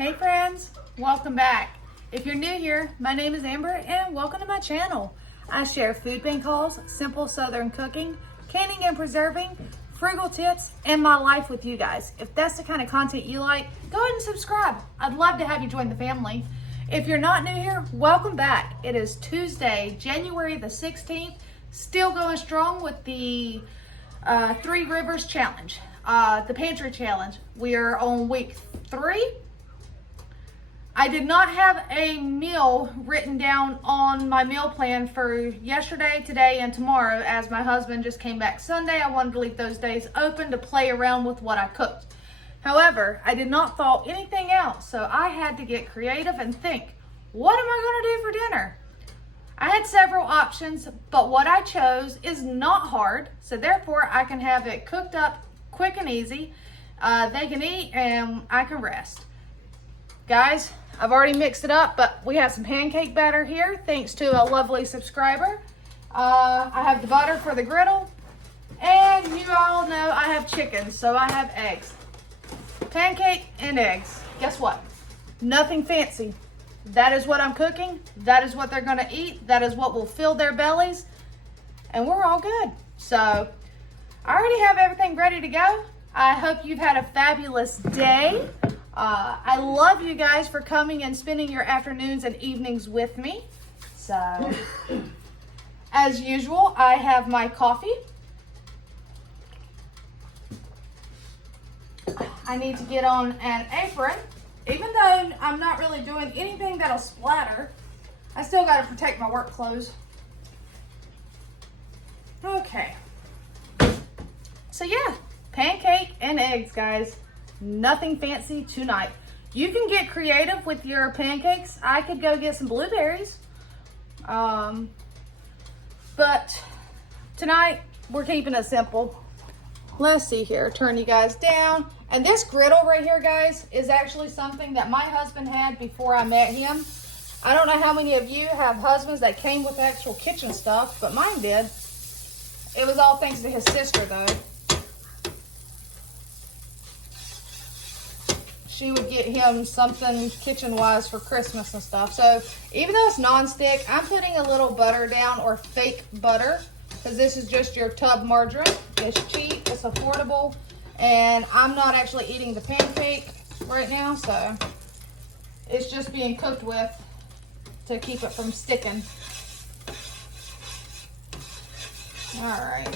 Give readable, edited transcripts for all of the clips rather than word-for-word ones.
Hey friends, welcome back. If you're new here, my name is Amber and welcome to my channel. I share food bank hauls, simple southern cooking, canning and preserving, frugal tips, and my life with you guys. If that's the kind of content you like, go ahead and subscribe. I'd love to have you join the family. If you're not new here, welcome back. It is Tuesday, January the 16th, still going strong with the Three Rivers Challenge, the Pantry Challenge. We are on week 3. I did not have a meal written down on my meal plan for yesterday, today, and tomorrow, as my husband just came back Sunday. I wanted to leave those days open to play around with what I cooked. However, I did not thaw anything out, so I had to get creative and think, what am I going to do for dinner? I had several options, but what I chose is not hard, so therefore I can have it cooked up quick and easy. They can eat and I can rest. Guys, I've already mixed it up, but we have some pancake batter here, thanks to a lovely subscriber. I have the butter for the griddle, and you all know I have chicken, so I have eggs. Pancake and eggs. Guess what? Nothing fancy. That is what I'm cooking. That is what they're gonna eat. That is what will fill their bellies, and we're all good. So I already have everything ready to go. I hope you've had a fabulous day. I love you guys for coming and spending your afternoons and evenings with me. So, as usual, I have my coffee. I need to get on an apron. Even though I'm not really doing anything that'll splatter, I still got to protect my work clothes. Okay. So yeah, pancake and eggs, guys. Nothing fancy tonight. You can get creative with your pancakes. I could go get some blueberries. But tonight we're keeping it simple. Let's see here, turn you guys down. And this griddle right here, guys, is actually something that my husband had before I met him. I don't know how many of you have husbands that came with actual kitchen stuff, but mine did. It was all thanks to his sister though. She would get him something kitchen-wise for Christmas and stuff. So even though it's non-stick, I'm putting a little butter down, or fake butter, because this is just your tub margarine. It's cheap, it's affordable, and I'm not actually eating the pancake right now, so it's just being cooked with to keep it from sticking. All right,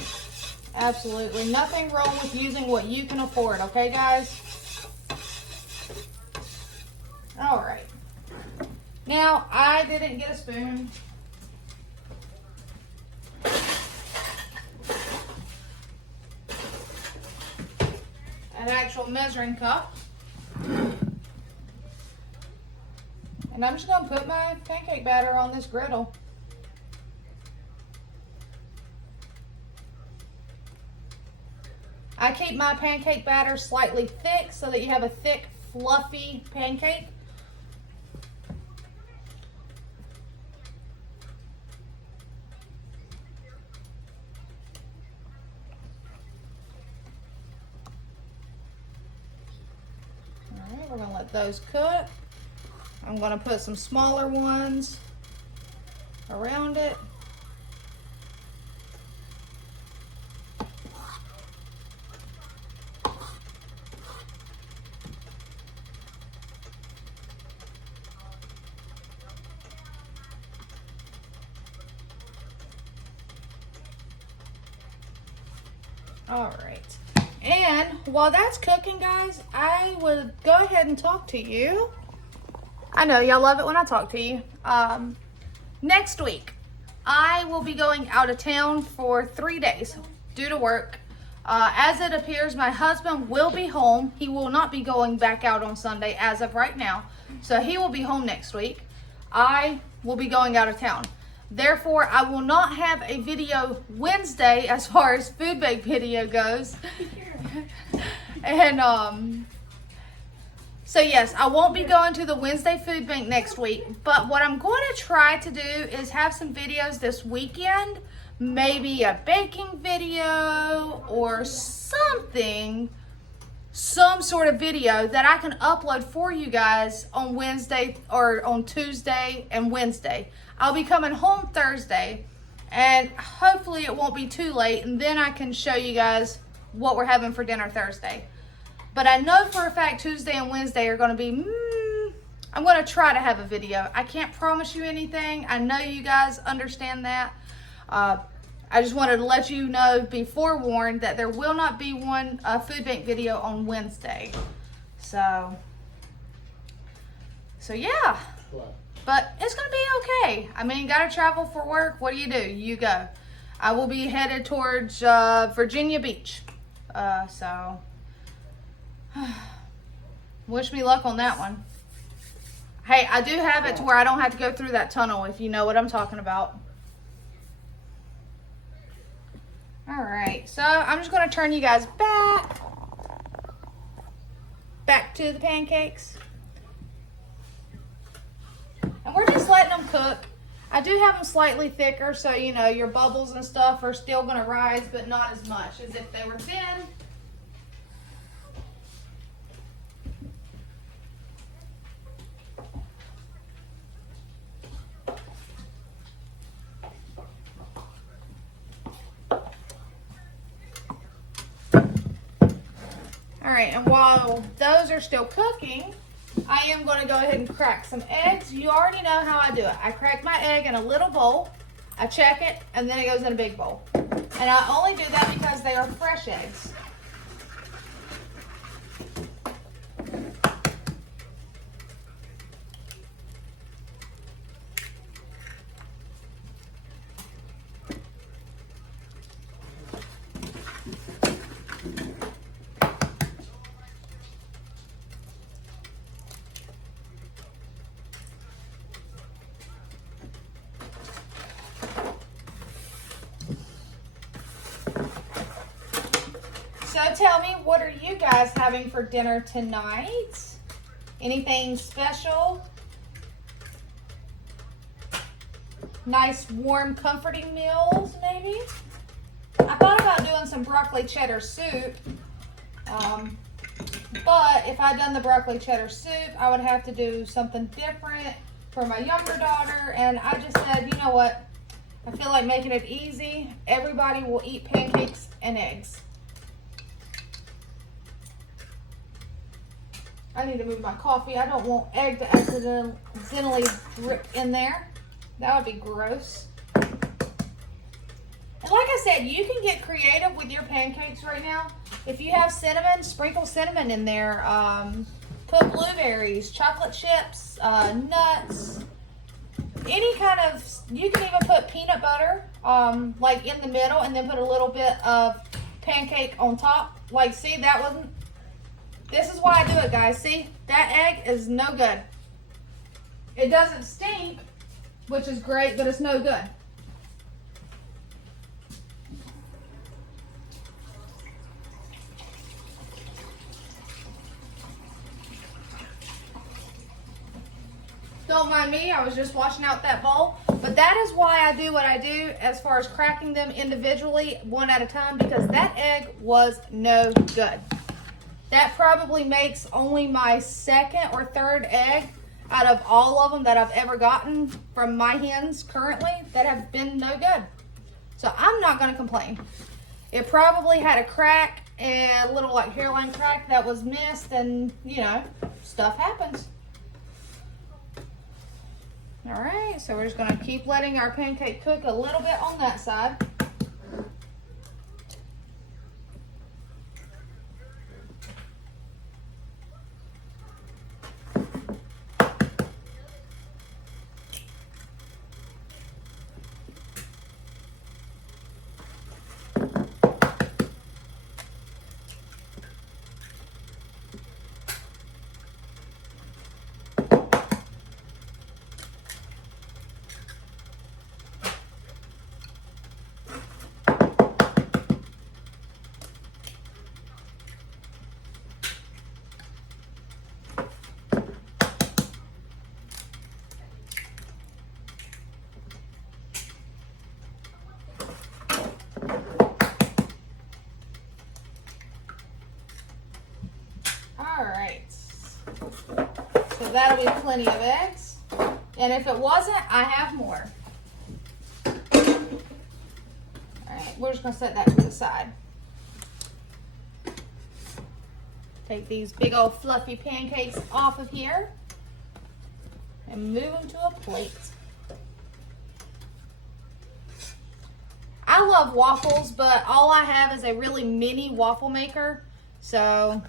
absolutely nothing wrong with using what you can afford, okay guys? All right, now I didn't get a spoon. An actual measuring cup. And I'm just gonna put my pancake batter on this griddle. I keep my pancake batter slightly thick so that you have a thick, fluffy pancake. We're gonna let those cook. I'm gonna put some smaller ones around it. All right. And while that's cooking, guys, I would go ahead and talk to you. I know y'all love it when I talk to you. Next week, I will be going out of town for 3 days due to work. As it appears, my husband will be home. He will not be going back out on Sunday as of right now. So he will be home next week. I will be going out of town. Therefore, I will not have a video Wednesday as far as food bake video goes. And so yes, I won't be going to the Wednesday food bank next week, but what I'm going to try to do is have some videos this weekend, maybe a baking video or something some sort of video that I can upload for you guys on Wednesday or on Tuesday and Wednesday. I'll be coming home Thursday, and hopefully it won't be too late, and then I can show you guys what we're having for dinner Thursday. But I know for a fact Tuesday and Wednesday are going to be, I'm going to try to have a video. I can't promise you anything. I know you guys understand that. I just wanted to let you know, be forewarned, that there will not be one food bank video on Wednesday. So yeah. What? But it's going to be okay. I mean, got to travel for work. What do? You go. I will be headed towards Virginia Beach. So wish me luck on that one. Hey, I do have it to where I don't have to go through that tunnel, if you know what I'm talking about. All right, so I'm just going to turn you guys back to the pancakes. And we're just letting them cook. I do have them slightly thicker, so you know your bubbles and stuff are still going to rise, but not as much as if they were thin. All right, and while those are still cooking, I am going to go ahead and crack some eggs. You already know how I do it. I crack my egg in a little bowl, I check it, and then it goes in a big bowl. And I only do that because they are fresh eggs. So tell me, what are you guys having for dinner tonight? Anything special? Nice, warm, comforting meals, maybe? I thought about doing some broccoli cheddar soup. But if I'd done the broccoli cheddar soup, I would have to do something different for my younger daughter. And I just said, you know what? I feel like making it easy. Everybody will eat pancakes and eggs. I need to move my coffee. I don't want egg to accidentally drip in there. That would be gross. And like I said, you can get creative with your pancakes right now. If you have cinnamon, sprinkle cinnamon in there. Put blueberries, chocolate chips, nuts. Any kind of, you can even put peanut butter like in the middle, and then put a little bit of pancake on top. Like, see, that wasn't, this is why I do it, guys. See, that egg is no good. It doesn't stink, which is great, but it's no good. Don't mind me, I was just washing out that bowl. But that is why I do what I do as far as cracking them individually, one at a time, because that egg was no good. That probably makes only my second or third egg out of all of them that I've ever gotten from my hens currently that have been no good. So I'm not going to complain. It probably had a crack, a little like hairline crack that was missed, and you know, stuff happens. All right, so we're just going to keep letting our pancake cook a little bit on that side. So that'll be plenty of eggs. And if it wasn't, I have more. All right, we're just gonna set that to the side. Take these big old fluffy pancakes off of here and move them to a plate. I love waffles, but all I have is a really mini waffle maker. So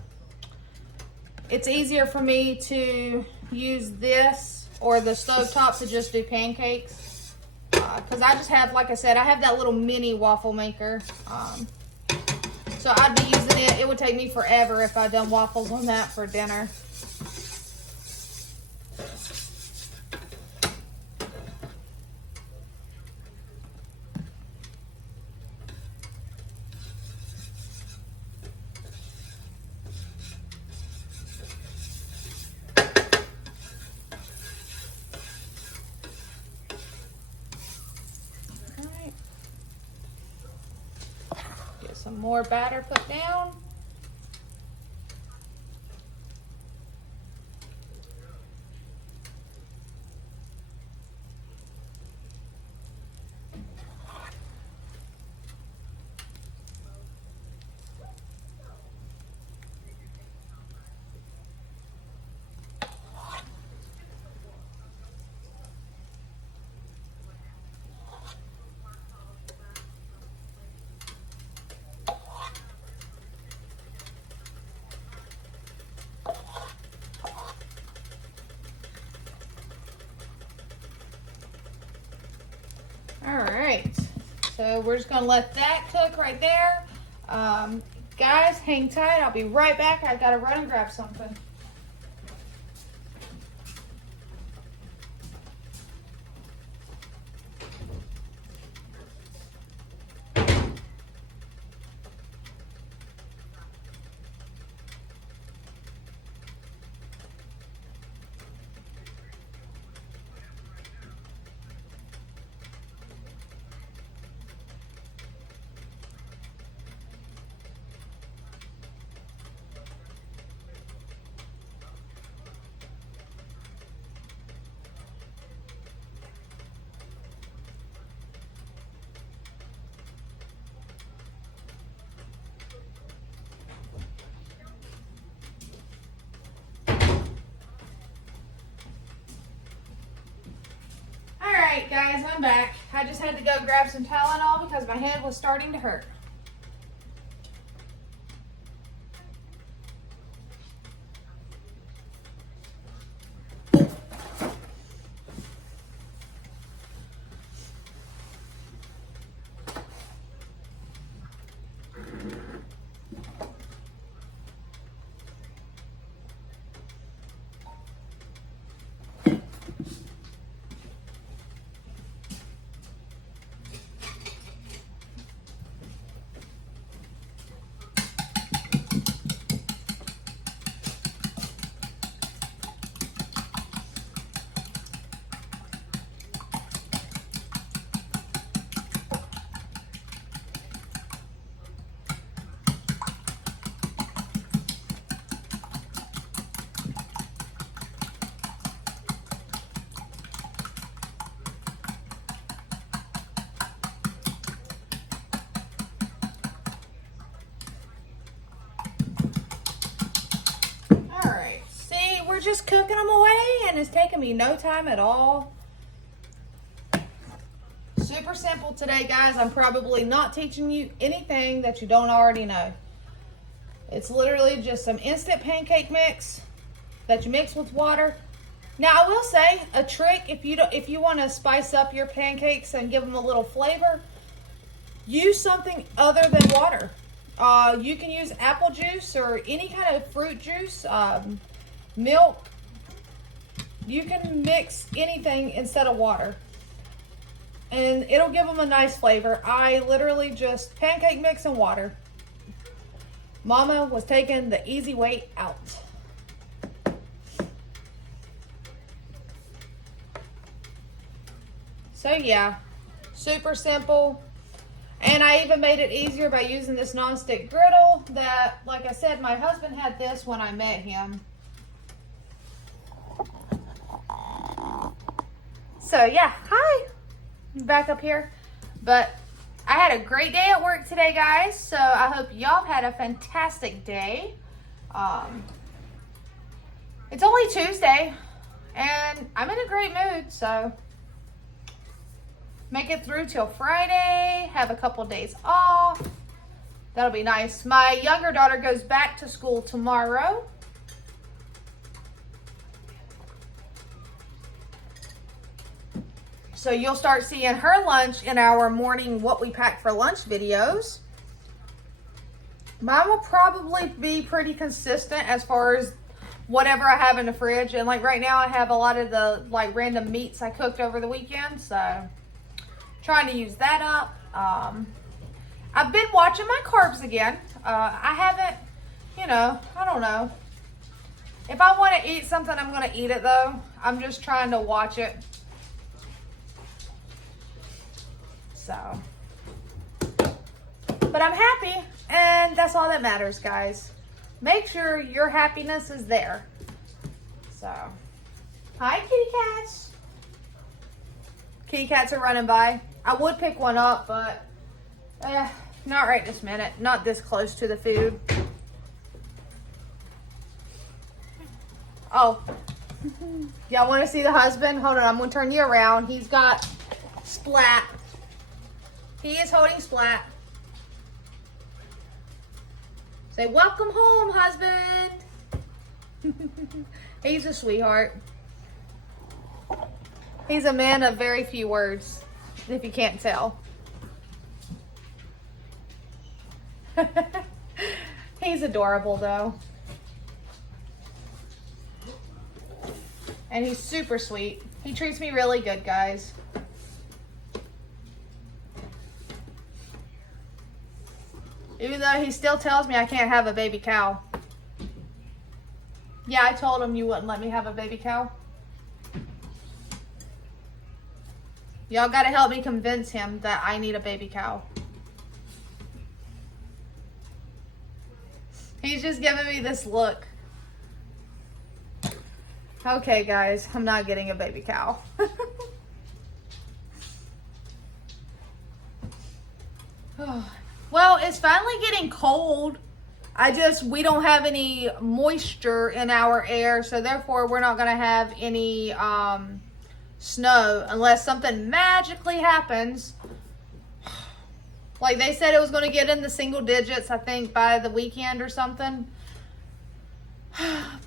it's easier for me to use this or the stovetop to just do pancakes. Because I just have, like I said, I have that little mini waffle maker. So I'd be using it. It would take me forever if I done waffles on that for dinner. Some more batter put down. All right, so we're just gonna let that cook right there. Guys, hang tight, I'll be right back. I gotta run and grab something. Alright guys, I'm back. I just had to go grab some Tylenol because my head was starting to hurt. We're just cooking them away and it's taking me no time at all. Super simple today, guys. I'm probably not teaching you anything that you don't already know. It's literally just some instant pancake mix that you mix with water. Now I will say a trick, if you want to spice up your pancakes and give them a little flavor, use something other than water. You can use apple juice or any kind of fruit juice, milk. You can mix anything instead of water and it'll give them a nice flavor. I literally just pancake mix and water. Mama was taking the easy way out. So yeah, super simple. And I even made it easier by using this nonstick griddle that, like I said, my husband had this when I met him. So yeah, hi, back up here. But I had a great day at work today, guys. So I hope y'all had a fantastic day. It's only Tuesday and I'm in a great mood, so make it through till Friday, have a couple days off. That'll be nice. My younger daughter goes back to school tomorrow. So you'll start seeing her lunch in our morning what we pack for lunch videos. Mine will probably be pretty consistent as far as whatever I have in the fridge. And like right now I have a lot of the like random meats I cooked over the weekend. So trying to use that up. I've been watching my carbs again. I haven't, I don't know. If I want to eat something, I'm going to eat it though. I'm just trying to watch it. So, but I'm happy, and that's all that matters, guys. Make sure your happiness is there. So, hi, kitty cats. Kitty cats are running by. I would pick one up, but not right this minute. Not this close to the food. Oh, y'all want to see the husband? Hold on, I'm going to turn you around. He's got Splat. He is holding Splat. Say, welcome home, husband. He's a sweetheart. He's a man of very few words, if you can't tell. He's adorable, though. And he's super sweet. He treats me really good, guys. Even though he still tells me I can't have a baby cow. Yeah, I told him you wouldn't let me have a baby cow. Y'all gotta help me convince him that I need a baby cow. He's just giving me this look. Okay, guys, I'm not getting a baby cow. Well, it's finally getting cold. We don't have any moisture in our air, so therefore we're not going to have any snow unless something magically happens. Like they said it was going to get in the single digits, I think, by the weekend or something.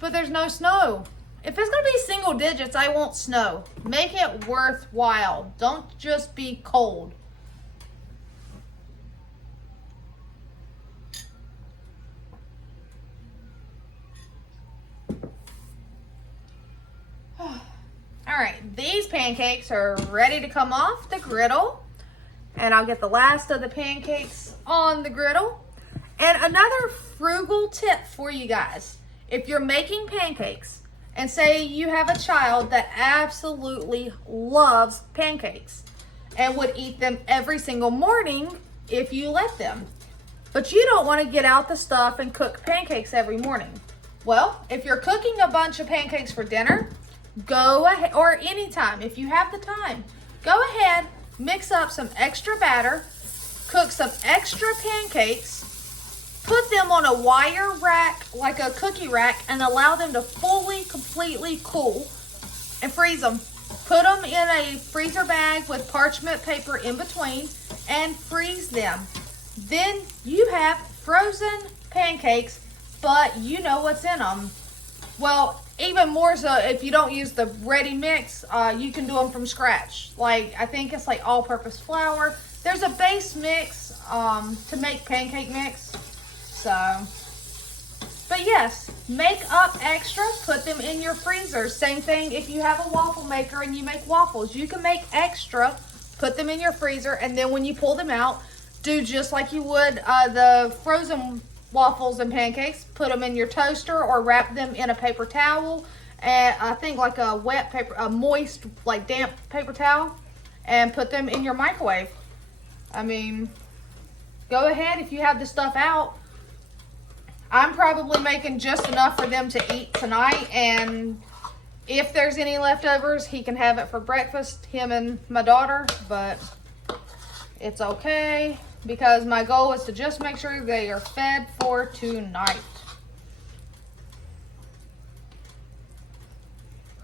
But there's no snow. If it's going to be single digits, I want snow. Make it worthwhile. Don't just be cold. All right, these pancakes are ready to come off the griddle. And I'll get the last of the pancakes on the griddle. And another frugal tip for you guys. If you're making pancakes, and say you have a child that absolutely loves pancakes and would eat them every single morning if you let them. But you don't want to get out the stuff and cook pancakes every morning. Well, if you're cooking a bunch of pancakes for dinner, go ahead, or anytime, if you have the time, go ahead, mix up some extra batter, cook some extra pancakes, put them on a wire rack, like a cookie rack, and allow them to fully, completely cool and freeze them. Put them in a freezer bag with parchment paper in between and freeze them. Then you have frozen pancakes, but you know what's in them. Well, even more so if you don't use the ready mix, you can do them from scratch. Like, I think it's like all-purpose flour. There's a base mix to make pancake mix. So, but yes, make up extra, put them in your freezer. Same thing if you have a waffle maker and you make waffles. You can make extra, put them in your freezer, and then when you pull them out, do just like you would the frozen waffles and pancakes. Put them in your toaster or wrap them in a paper towel. And I think like a wet paper, a moist, like damp paper towel, and put them in your microwave. I mean, go ahead if you have the stuff out. I'm probably making just enough for them to eat tonight, and If there's any leftovers, he can have it for breakfast, him and my daughter, but it's okay because my goal is to just make sure they are fed for tonight.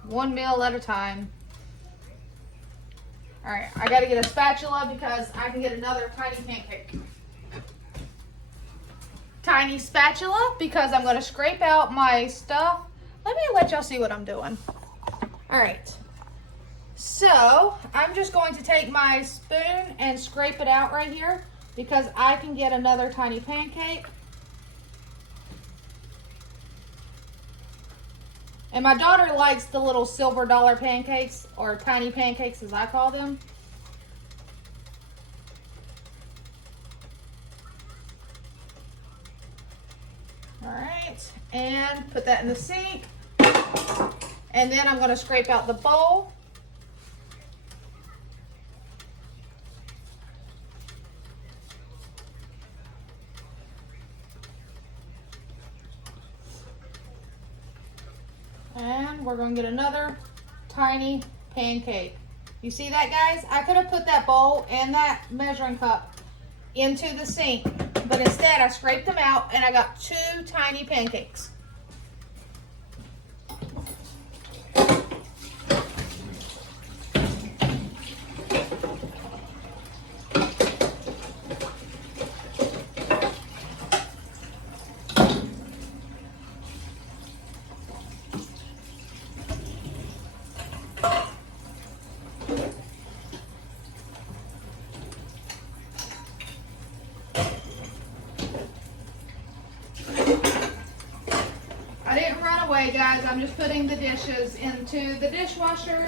One meal at a time. All right, I gotta get a spatula because I can get another tiny pancake. Tiny spatula because I'm gonna scrape out my stuff. Let me let y'all see what I'm doing. All right, so I'm just going to take my spoon and scrape it out right here because I can get another tiny pancake. And my daughter likes the little silver dollar pancakes, or tiny pancakes as I call them. All right, and put that in the sink. And then I'm gonna scrape out the bowl. And we're gonna get another tiny pancake. You see that, guys? I could have put that bowl and that measuring cup into the sink, but instead I scraped them out and I got 2 tiny pancakes. I didn't run away, guys. I'm just putting the dishes into the dishwasher.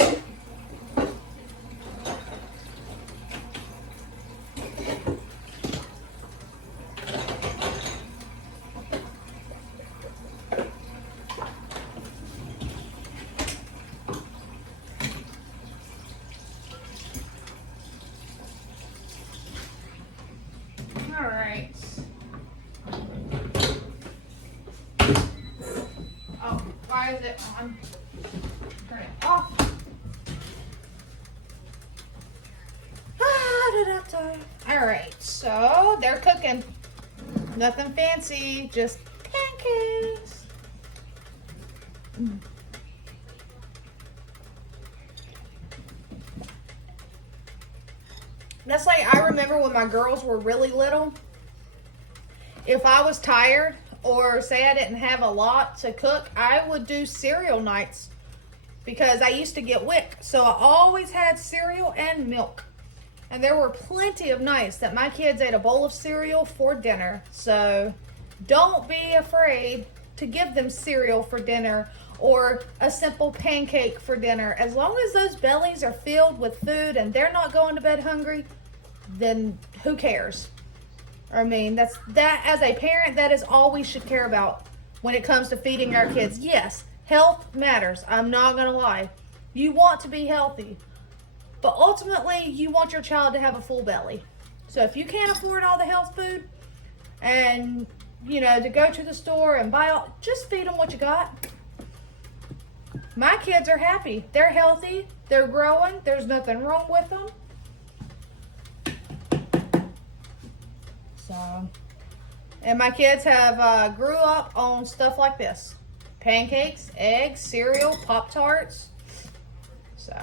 All right. Oh, why is it on? Turn it off. All right, so they're cooking. Nothing fancy, just pancakes. That's like, I remember when my girls were really little, if I was tired or say I didn't have a lot to cook, I would do cereal nights because I used to get WIC. So I always had cereal and milk. And there were plenty of nights that my kids ate a bowl of cereal for dinner. So don't be afraid to give them cereal for dinner or a simple pancake for dinner. As long as those bellies are filled with food and they're not going to bed hungry, then who cares? I mean, that as a parent, that is all we should care about when it comes to feeding our kids. Yes, health matters. I'm not going to lie. You want to be healthy, but ultimately you want your child to have a full belly. So if you can't afford all the health food and, you know, to go to the store and buy all, just feed them what you got. My kids are happy. They're healthy. They're growing. There's nothing wrong with them. So, and my kids have grew up on stuff like this. Pancakes, eggs, cereal, Pop-Tarts. So.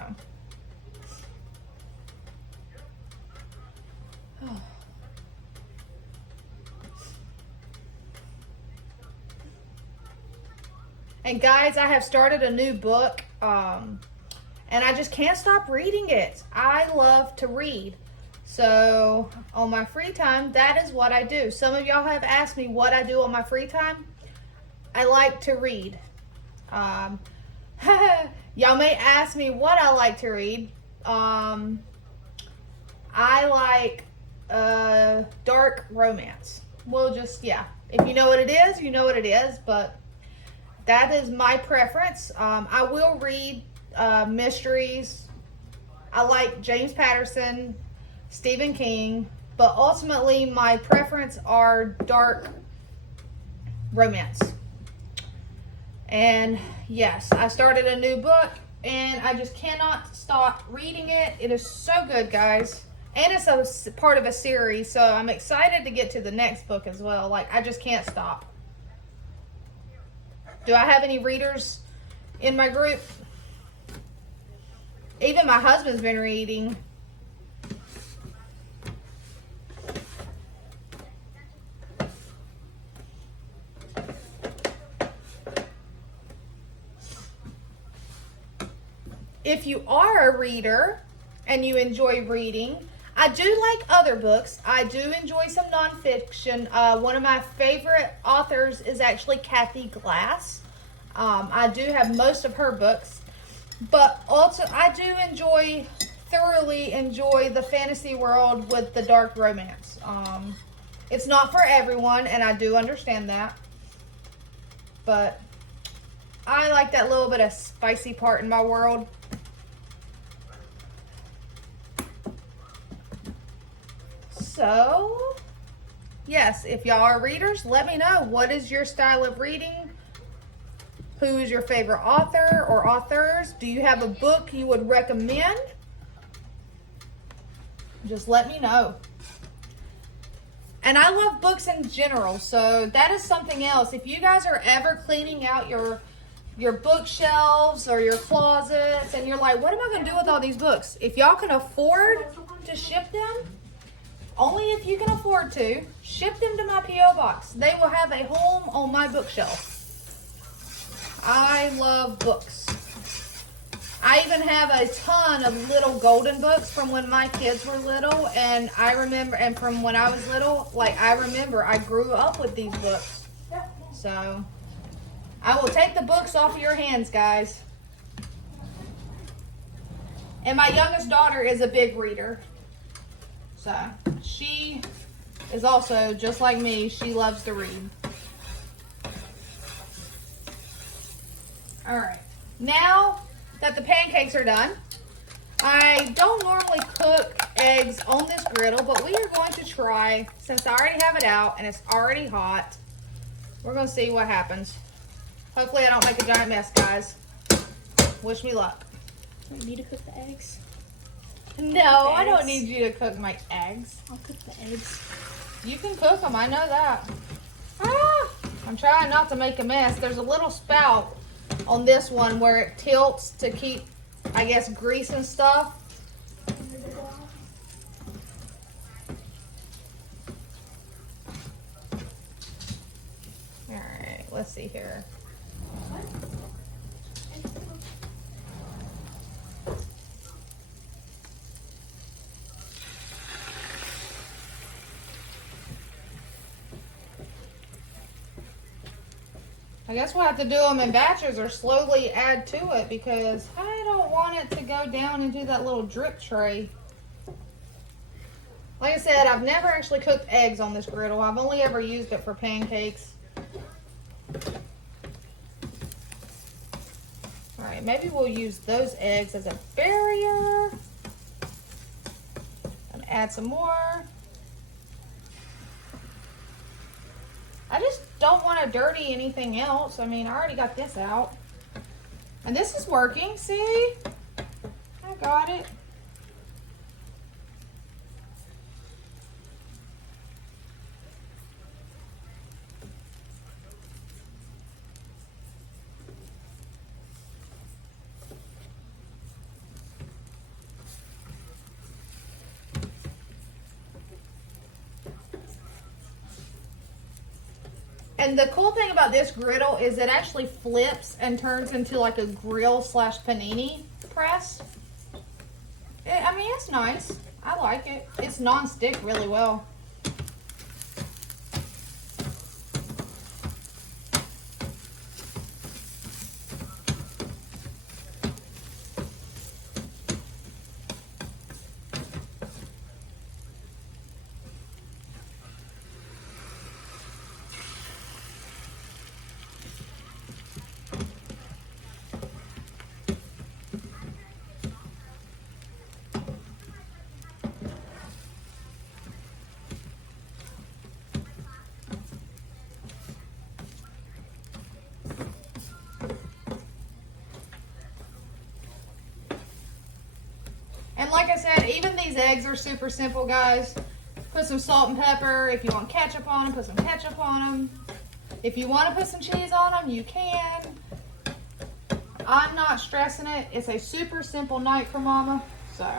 And guys, I have started a new book, and I just can't stop reading it. I love to read. So on my free time, that is what I do. Some of y'all have asked me what I do on my free time. I like to read. Y'all may ask me what I like to read. I like dark romance. We'll just, yeah. If you know what it is, you know what it is. But that is my preference. I will read mysteries. I like James Patterson, Stephen King, but ultimately my preference are dark romance. And yes, I started a new book and I just cannot stop reading it. It is so good, guys. And it's a part of a series, so I'm excited to get to the next book as well. Like, I just can't stop. Do I have any readers in my group? Even my husband's been reading. If you are a reader and you enjoy reading, I do like other books. I do enjoy some nonfiction. One of my favorite authors is actually Kathy Glass. I do have most of her books, but also I do thoroughly enjoy the fantasy world with the dark romance. It's not for everyone, and I do understand that, but I like that little bit of spicy part in my world. So, yes, if y'all are readers, let me know. What is your style of reading? Who is your favorite author or authors? Do you have a book you would recommend? Just let me know. And I love books in general, so that is something else. If you guys are ever cleaning out your bookshelves or your closets and you're like, what am I going to do with all these books? If y'all can afford to ship them, only if you can afford to, ship them to my P.O. box. They will have a home on my bookshelf. I love books. I even have a ton of little golden books from when my kids were little, and from when I was little, like I remember I grew up with these books. So I will take the books off of your hands, guys. And my youngest daughter is a big reader. So she is also, just like me, she loves to read. All right, now that the pancakes are done, I don't normally cook eggs on this griddle, but we are going to try, since I already have it out and it's already hot, we're going to see what happens. Hopefully I don't make a giant mess, guys. Wish me luck. Do you want me to cook the eggs? No, I don't need you to cook my eggs. I'll cook the eggs. You can cook them, I know that. Ah, I'm trying not to make a mess. There's a little spout on this one where it tilts to keep, I guess, grease and stuff. All right, let's see here. I guess we'll have to do them in batches or slowly add to it because I don't want it to go down into that little drip tray. Like I said, I've never actually cooked eggs on this griddle. I've only ever used it for pancakes. All right, maybe we'll use those eggs as a barrier. And add some more. I just don't want to dirty anything else. I mean, I already got this out. And this is working, see? I got it. And the cool thing about this griddle is it actually flips and turns into like a grill / panini press. I mean, it's nice. I like it. It's non-stick really well. like I said, even these eggs are super simple, guys. Put some salt and pepper. If you want ketchup on them, put some ketchup on them. If you want to put some cheese on them, you can. I'm not stressing it. It's a super simple night for Mama, so.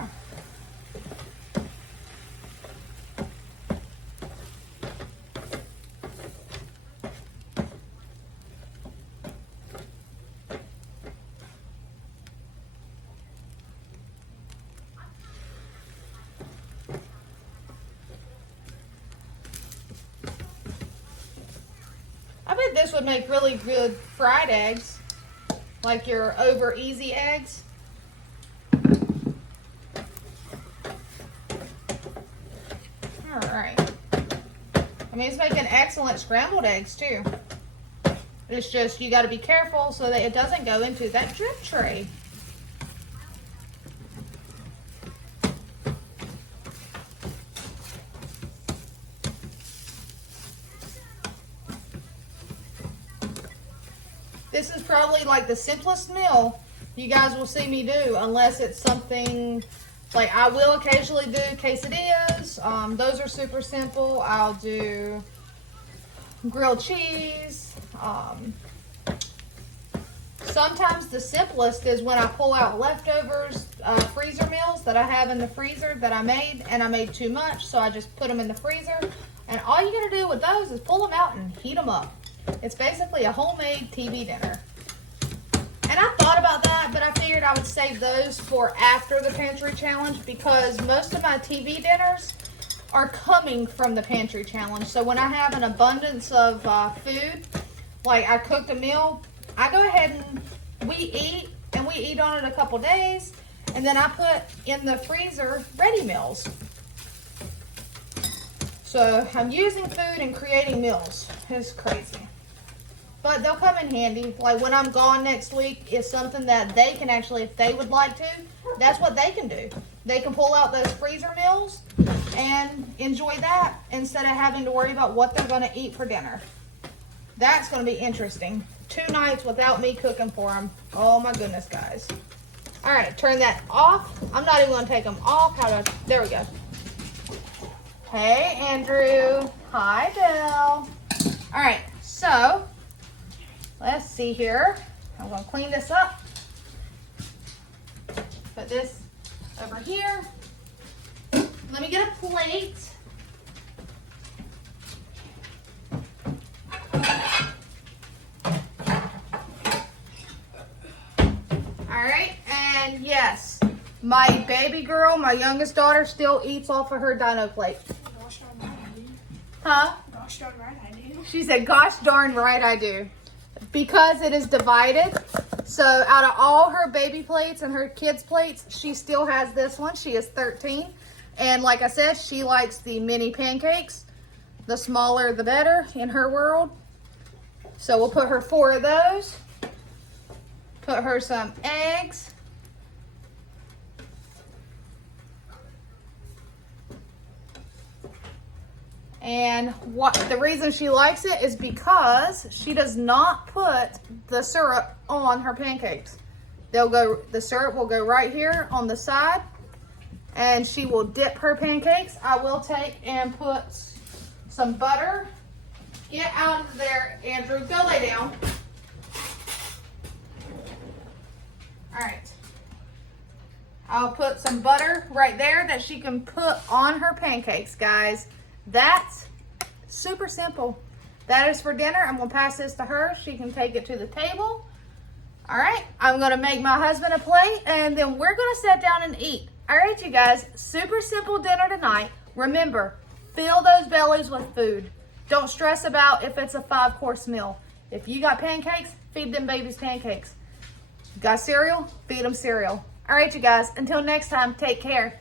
I bet this would make really good fried eggs, like your over easy eggs. All right. I mean, it's making excellent scrambled eggs too. It's just, you got to be careful so that it doesn't go into that drip tray. This is probably like the simplest meal you guys will see me do, unless it's something like, I will occasionally do quesadillas. Those are super simple. I'll do grilled cheese. Sometimes the simplest is when I pull out leftovers, freezer meals that I have in the freezer that I made, and I made too much, so I just put them in the freezer. And all you gotta do with those is pull them out and heat them up. It's basically a homemade TV dinner. And I thought about that, but I figured I would save those for after the pantry challenge, because most of my TV dinners are coming from the pantry challenge. So when I have an abundance of food, like I cooked a meal, I go ahead and we eat on it a couple days, and then I put in the freezer ready meals. So I'm using food and creating meals. It's crazy. But they'll come in handy. Like when I'm gone next week, is something that they can actually, if they would like to, that's what they can do. They can pull out those freezer meals and enjoy that instead of having to worry about what they're going to eat for dinner. That's going to be interesting. 2 nights without me cooking for them. Oh my goodness, guys. All right, turn that off. I'm not even going to take them off. There we go. Hey, Andrew. Hi, Bill. All right, so let's see here. I'm going to clean this up. Put this over here. Let me get a plate. All right, and yes, my baby girl, my youngest daughter, still eats off of her dino plate. Gosh darn right I do. Huh? Gosh darn right I do. She said, gosh darn right I do. Because it is divided, so out of all her baby plates and her kids' plates, she still has this one. She is 13. And like I said, she likes the mini pancakes. The smaller, the better in her world. So we'll put her 4 of those. Put her some eggs. And what the reason she likes it is because she does not put the syrup on her pancakes. The syrup will go right here on the side, and she will dip her pancakes. I will take and put some butter. Get out of there, Andrew. Go lay down. All right. I'll put some butter right there that she can put on her pancakes, guys. That's super simple. That is for dinner. I'm going to pass this to her. She can take it to the table. All right. I'm going to make my husband a plate, and then we're going to sit down and eat. All right, you guys. Super simple dinner tonight. Remember, fill those bellies with food. Don't stress about if it's a 5-course meal. If you got pancakes, feed them babies pancakes. You got cereal? Feed them cereal. All right, you guys. Until next time, take care.